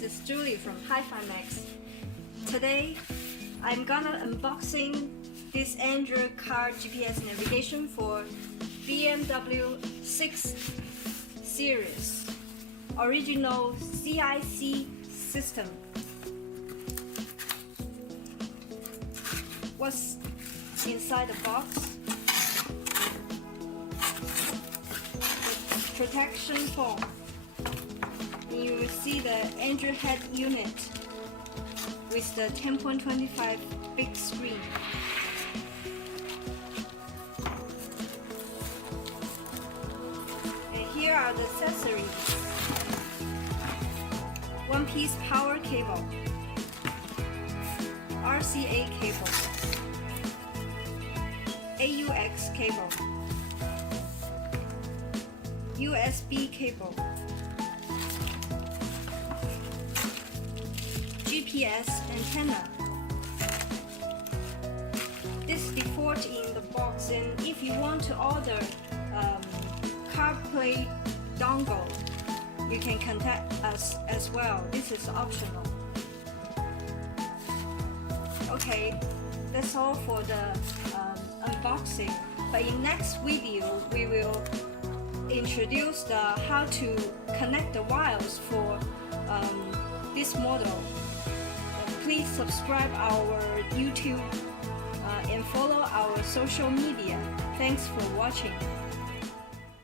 this is Julie from Hi-Fi Max. Today, I'm gonna unboxing this Android car GPS navigation for BMW 6 series, original CIC system. What's inside the box? The protection foam. You will see the Android head unit with the 10.25 big screen. And here are the accessories. One-piece power cable, RCA cable, AUX cable, USB cable, GPS antenna. This default in the box, and if you want to order CarPlay dongle, you can contact us as well. This is optional. Okay, that's all for the unboxing. But in next video, we will introduce the how to connect the wires for this model. Please subscribe our YouTube and follow our social media. Thanks for watching.